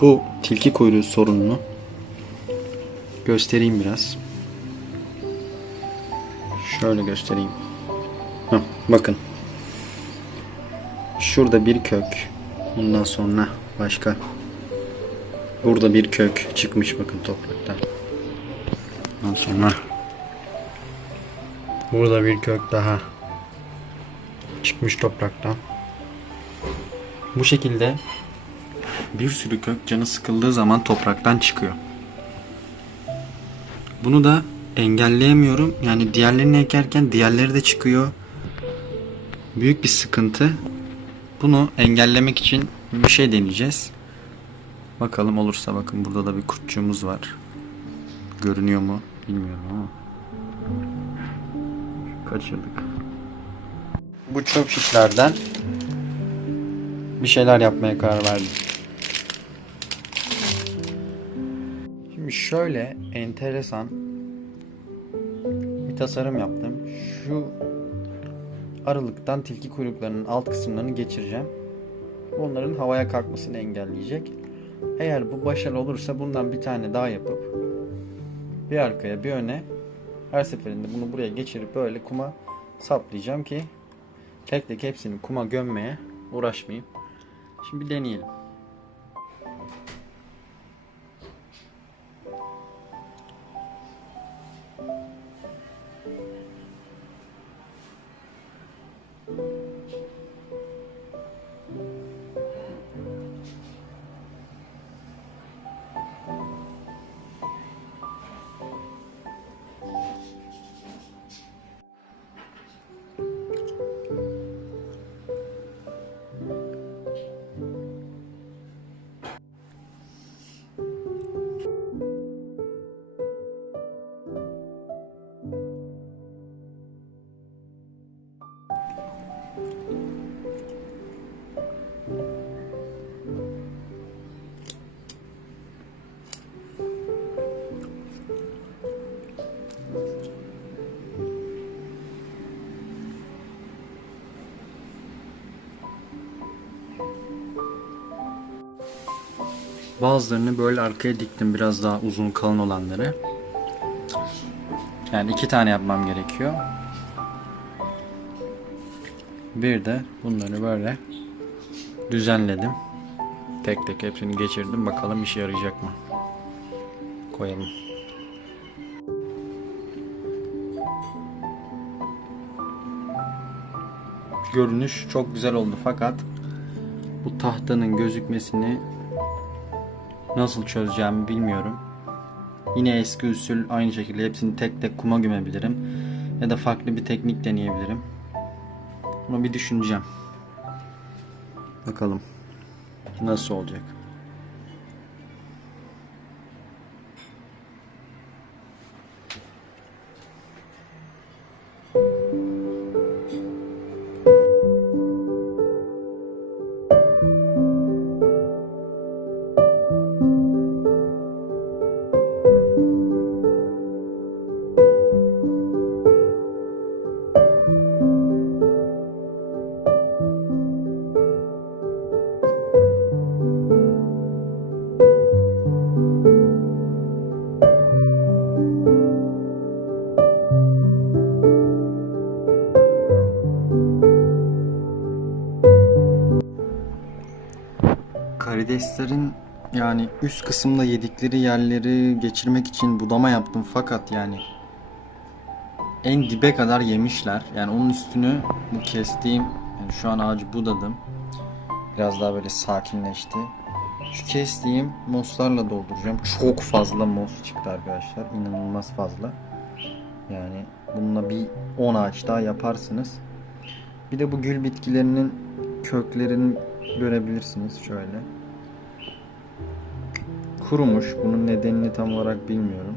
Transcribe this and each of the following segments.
Bu tilki kuyruğu sorununu göstereyim biraz. Şöyle göstereyim. Heh, bakın. Şurada bir kök. Bundan sonra başka. Burada bir kök çıkmış bakın topraktan. Ondan sonra burada bir kök daha çıkmış topraktan. Bu şekilde bir sürü kök canı sıkıldığı zaman topraktan çıkıyor. Bunu da engelleyemiyorum. Yani diğerlerini ekerken diğerleri de çıkıyor. Büyük bir sıkıntı. Bunu engellemek için bir şey deneyeceğiz. Bakalım olursa bakın burada da bir kurtçuğumuz var. Görünüyor mu bilmiyorum ama. Kaçırdık. Bu çöp şişlerden bir şeyler yapmaya karar verdim. Şöyle enteresan bir tasarım yaptım. Şu aralıktan tilki kuyruklarının alt kısımlarını geçireceğim. Onların havaya kalkmasını engelleyecek. Eğer bu başarılı olursa bundan bir tane daha yapıp bir arkaya bir öne her seferinde bunu buraya geçirip böyle kuma saplayacağım ki tek tek hepsini kuma gömmeye uğraşmayayım. Şimdi deneyelim. Bazılarını böyle arkaya diktim biraz daha uzun kalın olanları. Yani iki tane yapmam gerekiyor. Bir de bunları böyle düzenledim. Tek tek hepsini geçirdim. Bakalım işe yarayacak mı? Koyalım. Görünüş çok güzel oldu fakat bu tahtanın gözükmesini nasıl çözeceğimi bilmiyorum. Yine eski usul aynı şekilde hepsini tek tek kuma gömebilirim. Ya da farklı bir teknik deneyebilirim. Bunu bir düşüneceğim. Bakalım nasıl olacak. Karideslerin yani üst kısımda yedikleri yerleri geçirmek için budama yaptım fakat yani en dibe kadar yemişler. Yani onun üstünü bu kestiğim yani şu an ağacı budadım. Biraz daha böyle sakinleşti. Şu kestiğim moslarla dolduracağım. Çok fazla mos çıktı arkadaşlar. İnanılmaz fazla. Yani bununla bir 10 ağaç daha yaparsınız. Bir de bu gül bitkilerinin köklerini görebilirsiniz şöyle. Kurumuş. Bunun nedenini tam olarak bilmiyorum.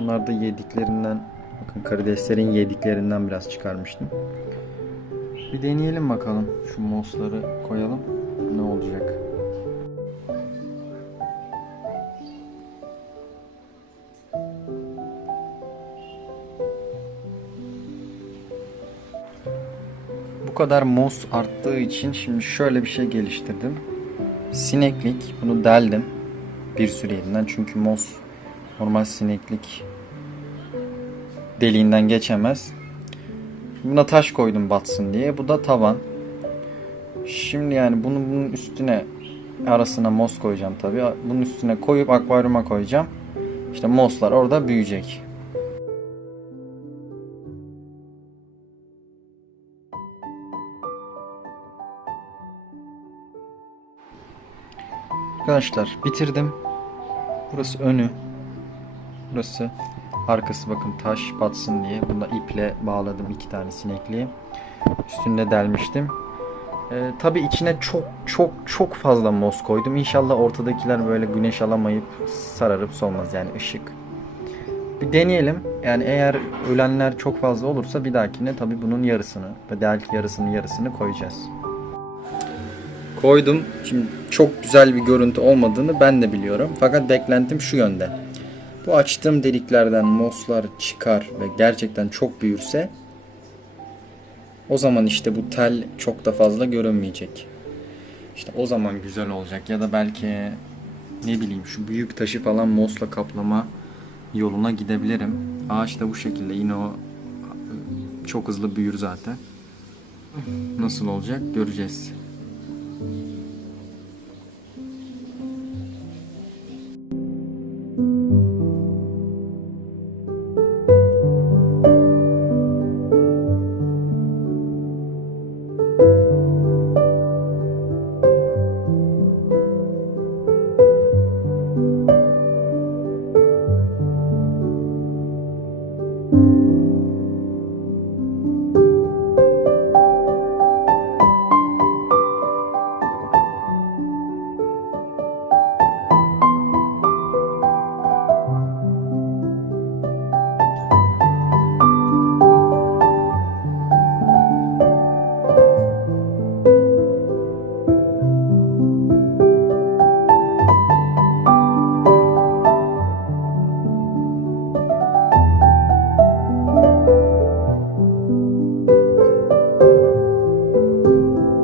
Bunlar da yediklerinden bakın karideslerin yediklerinden biraz çıkarmıştım. Bir deneyelim bakalım. Şu mosları koyalım. Ne olacak? Bu kadar mos arttığı için şimdi şöyle bir şey geliştirdim. Sineklik. Bunu deldim. Bir sürü yerinden. Çünkü mos normal sineklik deliğinden geçemez. Buna taş koydum batsın diye. Bu da tavan. Şimdi yani bunu bunun üstüne arasına mos koyacağım tabii. Bunun üstüne koyup akvaryuma koyacağım. İşte moslar orada büyüyecek. Arkadaşlar bitirdim. Burası önü. Burası arkası bakın taş batsın diye. Bunu da iple bağladım iki tane sinekliği. Üstünde delmiştim. Ee, tabii içine çok çok çok fazla mos koydum. İnşallah ortadakiler böyle güneş alamayıp sararıp solmaz yani ışık. Bir deneyelim. Yani eğer ölenler çok fazla olursa bir dahakine tabii bunun yarısını ve belki yarısının yarısını koyacağız. Koydum. Şimdi çok güzel bir görüntü olmadığını ben de biliyorum. Fakat beklentim şu yönde. Bu açtığım deliklerden moslar çıkar ve gerçekten çok büyürse o zaman işte bu tel çok da fazla görünmeyecek. İşte o zaman güzel olacak ya da belki ne bileyim şu büyük taşı falan mosla kaplama yoluna gidebilirim. Ağaç da bu şekilde yine o çok hızlı büyür zaten. Nasıl olacak göreceğiz. Mm-hmm.